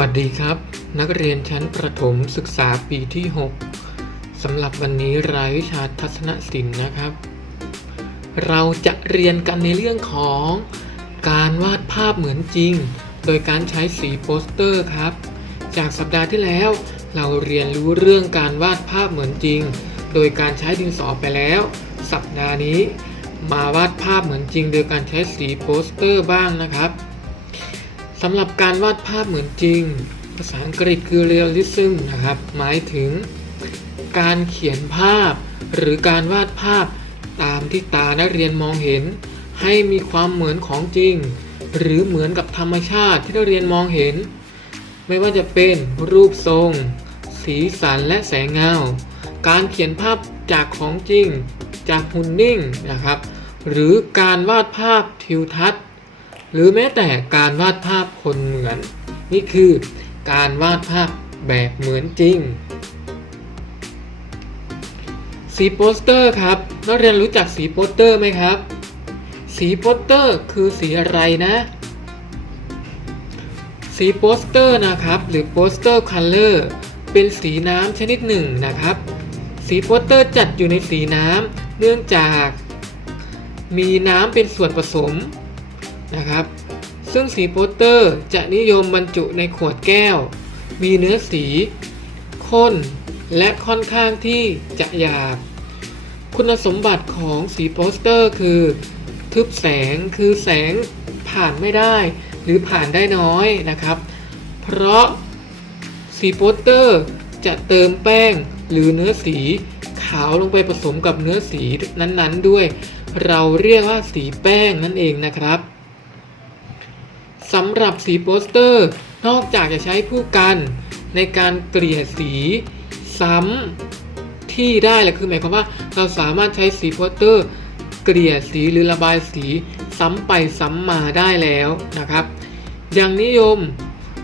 วัสดีครับ นักเรียนชั้นประถมศึกษาปีที่ 6สำหรับวันนี้รายวิชาทัศนศิลป์นะครับ เราจะเรียนกันในเรื่องของการวาดภาพเหมือนจริง โดยการใช้สีโปสเตอร์ครับ จากสัปดาห์ที่แล้ว เราเรียนรู้เรื่องการวาดภาพเหมือนจริง โดยการใช้ดินสอไปแล้ว สัปดาห์นี้ มาวาดภาพเหมือนจริง โดยการใช้สีโปสเตอร์บ้างนะครับ สำหรับการวาดภาพเหมือนจริง ภาษาอังกฤษคือ realism นะครับ หมายถึงการเขียนภาพ หรือการวาดภาพตามที่ตานักเรียนมองเห็น ให้มีความเหมือนของจริง หรือเหมือนกับธรรมชาติที่นักเรียนมองเห็น ไม่ว่าจะเป็นรูปทรง สีสันและแสงเงา การเขียนภาพจากของจริง จากหุ่นนิ่งนะครับ หรือการวาดภาพทิวทัศน์ หรือแม้แต่การวาดภาพคนเหมือน นี่คือการวาดภาพแบบเหมือนจริงสีโปสเตอร์ครับนักเรียนรู้จักสีโปสเตอร์ไหมครับ สีโปสเตอร์คือสีอะไรนะ สีโปสเตอร์นะครับ หรือโปสเตอร์คัลเลอร์เป็นสีน้ำชนิดหนึ่งนะครับ สีโปสเตอร์จัดอยู่ในสีน้ำเนื่องจาก มีน้ำเป็นส่วนผสม นะครับ ซึ่งสีโปสเตอร์จะนิยมบรรจุในขวดแก้ว มีเนื้อสีข้นและค่อนข้างที่จะหยาบ คุณสมบัติของสีโปสเตอร์คือ ทึบแสงคือแสงผ่านไม่ได้ หรือผ่านได้น้อยนะครับ เพราะสีโปสเตอร์จะเติมแป้งหรือเนื้อสีขาวลงไปผสมกับเนื้อสีนั้นๆด้วย เราเรียกว่าสีแป้งนั่นเองนะครับ สำหรับสีโปสเตอร์ นอกจากจะใช้ผู้กันในการเกลี่ยสีซ้ำที่ได้แหละคือหมายความว่าเราสามารถใช้สีโปสเตอร์ เกลี่ยสีหรือระบายสีซ้ำไปซ้ำมาได้แล้วนะครับยังนิยม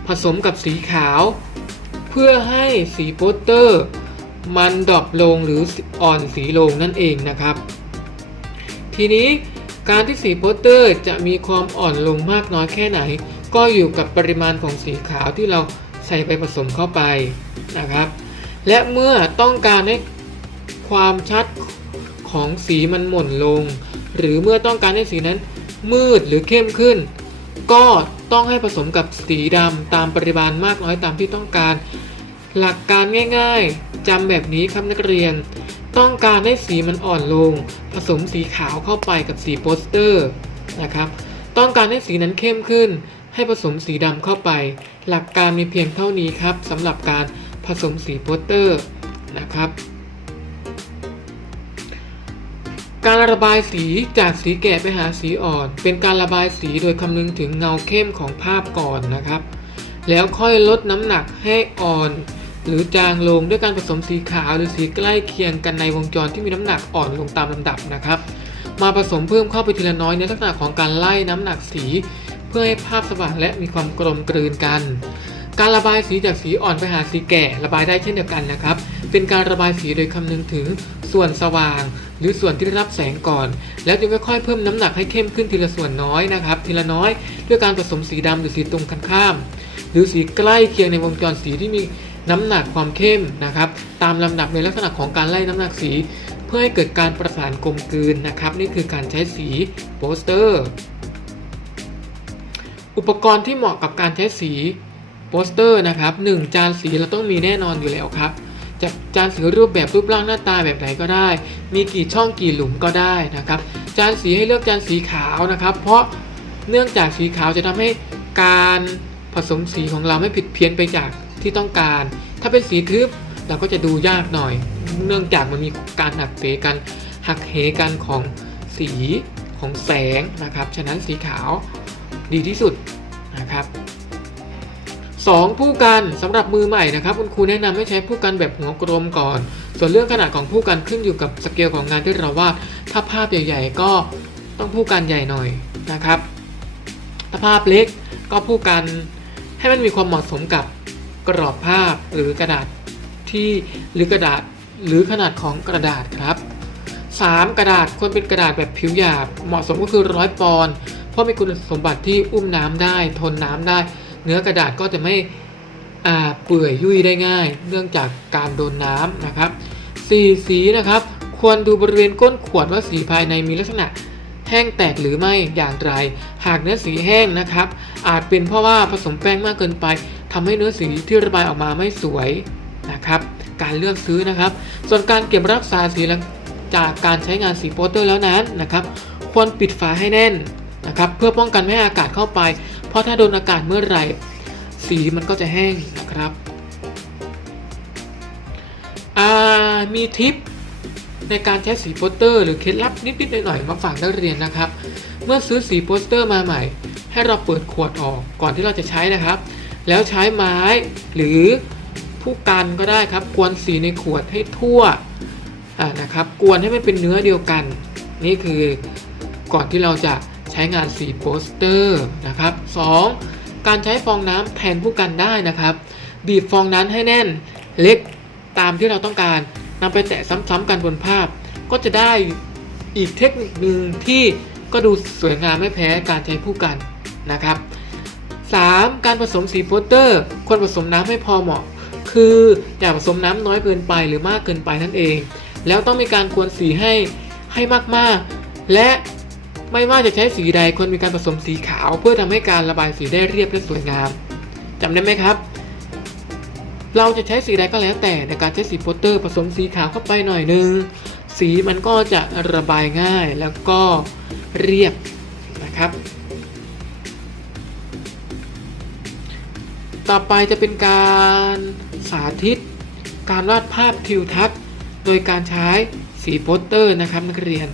ผสมกับสีขาว เพื่อให้สีโปสเตอร์ มันดรอปลงหรืออ่อนสีลงนั่นเองนะครับ ทีนี้ การที่สีโปสเตอร์จะมีความอ่อนลงมากน้อยแค่ไหน ก็อยู่กับปริมาณของสีขาวที่เราใส่ไปผสมเข้าไปนะครับ และเมื่อต้องการให้ความชัดของสีมันหม่นลง หรือเมื่อต้องการให้สีนั้นมืดหรือเข้มขึ้น ก็ต้องให้ผสมกับสีดำตามปริมาณมากน้อยตามที่ต้องการ หลักการง่ายๆจำแบบนี้ครับนักเรียน ต้องการให้สีมันอ่อนลง ผสมสีขาวเข้าไปกับสีโปสเตอร์นะครับ ต้องการให้สีนั้นเข้มขึ้น ให้ผสมสีดำเข้าไป หลักการมีเพียงเท่านี้ครับสำหรับการผสมสีโปสเตอร์นะครับ การระบายสีจากสีแก่ไปหาสีอ่อน เป็นการระบายสีโดยคำนึงถึงเงาเข้มของภาพก่อนนะครับ แล้วค่อยลดน้ำหนักให้อ่อน หรือจางลงด้วยการผสมสีขาวหรือสีใกล้เคียงกันในวงจรที่มีน้ำหนักอ่อนลงตามลำดับนะครับ มาผสมเพิ่มเข้าไปทีละน้อยในลักษณะของการไล่น้ำหนักสี เพื่อให้ภาพสว่างและมีความกลมกลืนกัน การระบายสีจากสีอ่อนไปหาสีแก่ ระบายได้เช่นเดียวกันนะครับ เป็นการระบายสีโดยคำนึงถึงส่วนสว่าง หรือส่วนที่ได้รับแสงก่อน แล้วจึงค่อยๆเพิ่มน้ำหนักให้เข้มขึ้นทีละส่วนน้อยนะครับ ทีละน้อย ด้วยการผสมสีดำหรือสีตรงกันข้าม หรือสีใกล้เคียงในวงจรสีที่มี น้ำหนักความเข้มนะครับ ตามลำดับในลักษณะของการไล่น้ำหนักสี เพื่อให้เกิดการประสานกลมกลืนนะครับ นี่คือการใช้สีโปสเตอร์ อุปกรณ์ที่เหมาะกับการใช้สีโปสเตอร์นะครับหนึ่งจานสีเราต้องมีแน่นอนอยู่แล้วครับจะจานสีรูปแบบรูปร่างหน้าตาแบบไหนก็ได้ มีกี่ช่องกี่หลุมก็ได้นะครับ จานสีให้เลือกจานสีขาวนะครับ เพราะเนื่องจากสีขาวจะทำให้การผสมสีของเราไม่ผิดเพี้ยนไปจาก ที่ต้องการ ถ้าเป็นสีทึบเราก็จะดูยากหน่อย เนื่องจากมันมีการหักเหกันหักเหกันของสีของแสงนะครับ ฉะนั้นสีขาวดีที่สุดนะครับ 2. ผู้กันสำหรับมือใหม่นะครับ คุณครูแนะนำให้ใช้ผู้กันแบบหัวกลมก่อน ส่วนเรื่องขนาดของผู้กันขึ้นอยู่กับสเกลของงานที่เราวาดถ้าภาพใหญ่ๆก็ต้องผู้กันใหญ่หน่อยนะครับ ถ้าภาพเล็กก็ผู้กันให้มันมีความเหมาะสมกับ กรอบภาพหรือกระดาษที่หรือกระดาษหรือขนาดของกระดาษครับ 3. กระดาษควรเป็นกระดาษแบบผิวหยาบ เหมาะสมก็คือร้อยปอนด์เพราะมีคุณสมบัติที่อุ้มน้ำได้ ทนน้ำได้ เนื้อกระดาษก็จะไม่เปื่อยยุ่ยได้ง่าย เนื่องจากการโดนน้ำนะครับสีสีนะครับ ควรดูบริเวณก้นขวดว่าสีภายในมีลักษณะแห้งแตกหรือไม่อย่างไร หากเนื้อสีแห้งนะครับ อาจเป็นเพราะว่าผสมแป้งมากเกินไป ทำให้เนื้อสีที่ระบายออกมาไม่สวยนะครับ การเลือกซื้อนะครับ ส่วนการเก็บรักษาสีหลังจากการใช้งานสีโปสเตอร์แล้วนั้นนะครับ ควรปิดฝาให้แน่นนะครับ เพื่อป้องกันไม่ให้อากาศเข้าไป เพราะถ้าโดนอากาศเมื่อไหร่ สีมันก็จะแห้งนะครับมีทิปในการใช้สีโปสเตอร์ หรือเคล็ดลับนิดๆหน่อยๆมาฝากนักเรียนนะครับ เมื่อซื้อสีโปสเตอร์มาใหม่ ให้เราเปิดขวดออกก่อนที่เราจะใช้นะครับ แล้วใช้ไม้หรือผู้กันก็ได้ครับ กวนสีในขวดให้ทั่วนะครับ กวนให้มันเป็นเนื้อเดียวกัน นี่คือก่อนที่เราจะใช้งานสีโปสเตอร์นะครับ 2. การใช้ฟองน้ำแทนผู้กันได้นะครับ บีบฟองนั้นให้แน่นเล็กตามที่เราต้องการนำไปแตะซ้ำๆกันบนภาพ ก็จะได้อีกเทคนิคหนึ่งที่ก็ดูสวยงามไม่แพ้การใช้ผู้กันนะครับ 3. การผสมสีโปสเตอร์ควรผสมน้ำให้พอเหมาะ คืออย่าผสมน้ำน้อยเกินไปหรือมากเกินไปนั่นเอง แล้วต้องมีการกวนสีให้ให้มากๆ และไม่ว่าจะใช้สีใดควรมีการผสมสีขาว เพื่อทำให้การระบายสีได้เรียบและสวยงามจำได้ไหมครับ เราจะใช้สีใดก็แล้วแต่ในการใช้สีโปสเตอร์ ผสมสีขาวเข้าไปหน่อยนึง สีมันก็จะระบายง่ายแล้วก็เรียบนะครับ ต่อไปจะเป็นการสาธิต การวาดภาพทิวทัศน์ โดยการใช้สีโปสเตอร์นะครับนักเรียน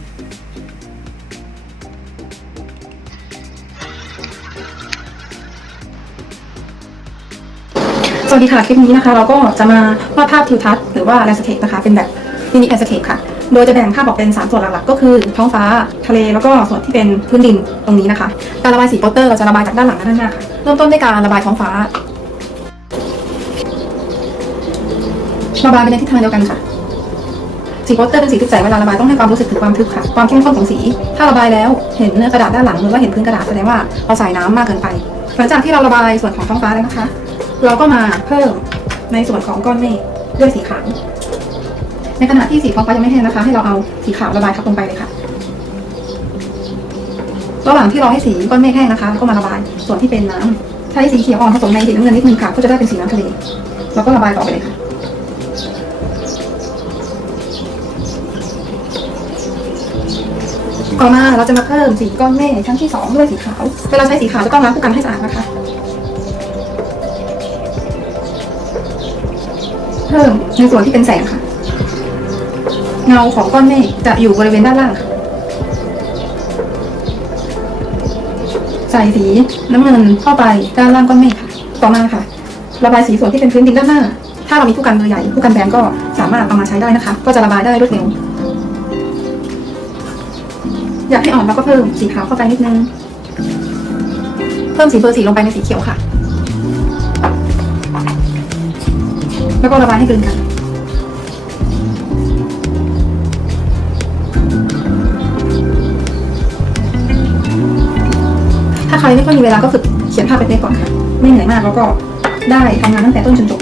สวัสดีค่ะ คลิปนี้นะคะ เราก็จะมาวาดภาพทิวทัศน์หรือว่าแลนสเคปนะคะ เป็นแบบมินิแลนสเคปค่ะ โดยจะแบ่งภาพออกเป็น 3 ส่วนหลักๆ ก็คือท้องฟ้าทะเลแล้วก็ส่วนที่เป็นพื้นดินตรงนี้นะคะ การระบายสีโปสเตอร์เราจะระบายจากด้านหลังและด้านหน้าค่ะ เริ่มต้นด้วยการระบายท้องฟ้า ระบายไปในทิศทางเดียวกันค่ะสีโปสเตอร์เป็นสีทึบแสเวลาระบายต้องให้ความรู้สึกถึงความทึบค่ะ ความเข้มข้นของสี ถ้าระบายแล้วเห็นเนื้อกระดาษด้านหลังหรือว่าเห็นพื้นกระดาษแสดงว่าเราใส่น้ำมากเกินไป หลังจากที่เราระบายส่วนของท้องฟ้าแล้วนะคะ เราก็มาเพิ่มในส่วนของก้อนเมฆด้วยสีขาว ในขณะที่สีท้องฟ้ายังไม่แห้งนะคะ ให้เราเอาสีขาวระบายทับลงไปเลยค่ะ ระหว่างที่รอให้สีก้อนเมฆแห้งนะคะแล้วก็มาระบายส่วนที่เป็นน้ำใช้สีเขียวอ่อนผสมในสีน้ำเงินนิดนึงค่ะก็จะได้เป็นสีน้ำทะเลแล้วก็ระบายต่อไปเลยค่ะ ต่อมาเราจะมาเพิ่มสีก้อนเมฆชั้นที่สองด้วยสีขาวเวลาใช้สีขาวจะต้องล้างคู่กันให้สะอาดนะคะ เพิ่มในส่วนที่เป็นแสงค่ะ เงาของก้อนเมฆจะอยู่บริเวณด้านล่างค่ะใส่สีน้ำเงินเข้าไปด้านล่างก้อนเมฆค่ะ ต่อมาค่ะ ระบายสีส่วนที่เป็นพื้นดินด้านหน้า ถ้าเรามีผู้กันเบอร์ใหญ่ผู้กันแบนก็สามารถเอามาใช้ได้นะคะ ก็จะระบายได้รวดเร็ว อยากให้อ่อนเราก็เพิ่มสีขาวเข้าไปนิดนึง เพิ่มสีเบอร์สีลงไปในสีเขียวค่ะ แล้วก็ระบายให้กลืนกัน ถ้าใครไม่ค่อยมีเวลาก็ฝึกเขียนภาพไปเป๊ะก่อนค่ะ ไม่เหนื่อยมากแล้วก็ได้ทำงานตั้งแต่ต้นจนจบ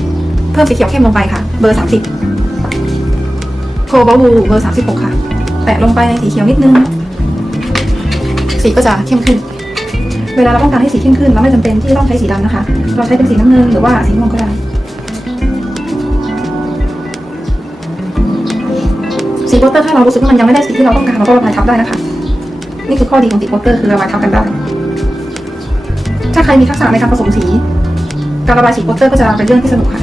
เพิ่มสีเขียวเข้มลงไปค่ะ เบอร์สามสิบโคบาวูเบอร์สามสิบหกค่ะ แตะลงไปในสีเขียวนิดนึง สีก็จะเข้มขึ้น เวลาเราต้องการให้สีเข้มขึ้น เราไม่จำเป็นที่ต้องใช้สีดำนะคะ เราใช้เป็นสีน้ำเงินหรือว่าสีม่วงก็ได้ สีโปสเตอร์ถ้าเรารู้สึกว่ามันยังไม่ได้สีที่เราต้องการเราก็ระบายทับได้นะคะ นี่คือข้อดีของสีโปสเตอร์คือระบายทับกันได้ ถ้าใครมีทักษะในการผสมสี การระบายสีโปสเตอร์ก็จะเป็นเรื่องที่สนุกค่ะ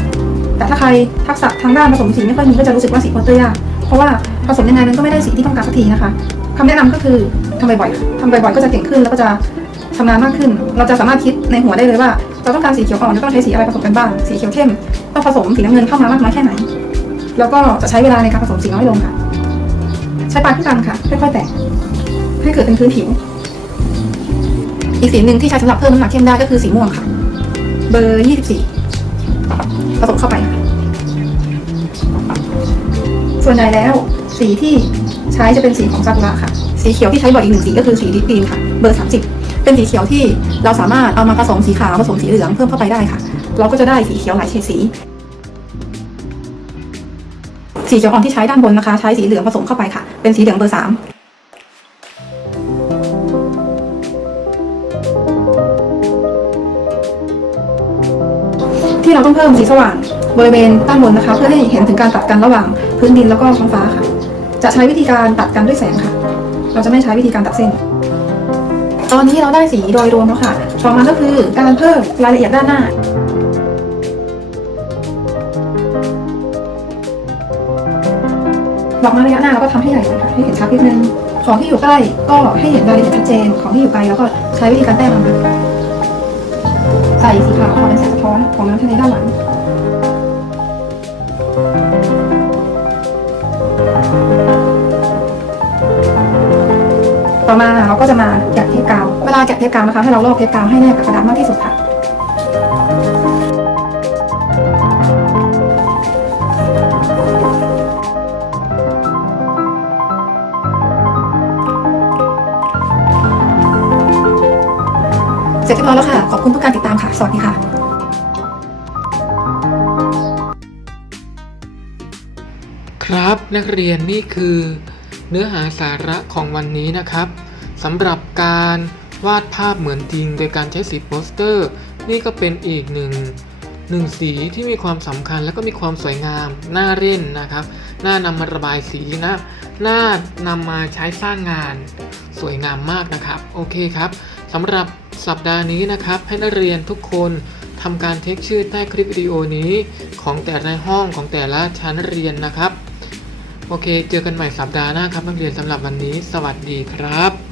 แต่ถ้าใครทักษะทางด้านผสมสีไม่ค่อยมีก็จะรู้สึกว่าสีโปสเตอร์ยาก ราะว่าผสมยังไงมันก็ไม่ได้สีที่ต้องการสักทีนะคะคำแนะนำก็คือทำบ่อยๆทำบ่อยๆ ก็จะเก่งขึ้นแล้วก็จะชำนาญมากขึ้น เราจะสามารถคิดในหัวได้เลยว่า เราต้องการสีเขียวอ่อนจะต้องใช้สีอะไรผสมกันบ้าง สีเขียวเข้มต้องผสมสีน้ำเงินเข้ามามากน้อยแค่ไหน แล้วก็จะใช้เวลาในการผสมสีน้อยลงค่ะ ใช้ปายผู้กันค่ะ ค่อยๆแตะให้เกิดเป็นพื้นผิว อีกสีหนึ่งที่ใช้สำหรับเพิ่มน้ำหนักเข้มได้ก็คือสีม่วงค่ะ เบอร์ 24 ผสมเข้าไปค่ะ ส่วนใหญ่แล้วสีที่ใช้จะเป็นสีของซากุระค่ะ สีเขียวที่ใช้บ่อยอีกหนึ่งสีก็คือสีดิปกรีนค่ะ เบอร์ 30 เป็นสีเขียวที่เราสามารถเอามาผสมสีขาวผสมสีเหลืองเพิ่มเข้าไปได้ค่ะ เราก็จะได้สีเขียวหลายเฉดสี สีเขียอ่อนที่ใช้ด้านบนนะคะ ใช้สีเหลืองผสมเข้าไปค่ะ เป็นสีเหลืองเบอร์สามที่เราต้องเพิ่มสีสว่าง บริเวณด้านบนนะคะ เพื่อให้เห็นถึงการตัดกันระหว่างพื้นดินแล้วก็ท้องฟ้าค่ะ จะใช้วิธีการตัดกันด้วยแสงค่ะ เราจะไม่ใช้วิธีการตัดเส้น ตอนนี้เราได้สีโดยรวมแล้วค่ะ ต่อมาก็คือการเพิ่มรายละเอียดด้านหน้าดอกไม้ระยะหน้าเราก็ทำให้ใหญ่หน่อยค่ะให้เห็นชัดนิดนึงของที่อยู่ใกล้ก็ให้เห็นรายละเอียดชัดเจน ของที่อยู่ไกลแล้วก็ใช้วิธีการแต้มเอาค่ะใส่สีขาวพอเป็นแสงสะท้อนของน้ำทะเลด้านหลังาวเวลาแกะเทปกาวนะคะ ให้เราลอกเทปกาวให้แนบกับกระดาษมากที่สุดค่ะเสร็จเรียบร้อยแล้วค่ะ ขอบคุณทุกการติดตามค่ะ สวัสดีค่ะครับนักเรียนนี่คือเนื้อหาสาระของวันนี้นะครับสำหรับการ วาดภาพเหมือนจริง โดยการใช้สีโปสเตอร์ นี่ก็เป็นอีกหนึ่งหนึ่งสีที่มีความสำคัญและก็มีความสวยงาม น่าเล่นนะครับน่านำมาระบายสีนะน่านำมาใช้สร้างงาน สวยงามมากนะครับ โอเคครับสำหรับสัปดาห์นี้นะครับ ให้นักเรียนทุกคนทำการเทคชื่อใต้คลิปวิดีโอนี้ ของแต่ละห้องของแต่ละชั้นเรียนนะครับ โอเค เจอกันใหม่สัปดาห์หน้าครับนักเรียนสำหรับวันนี้ สวัสดีครับ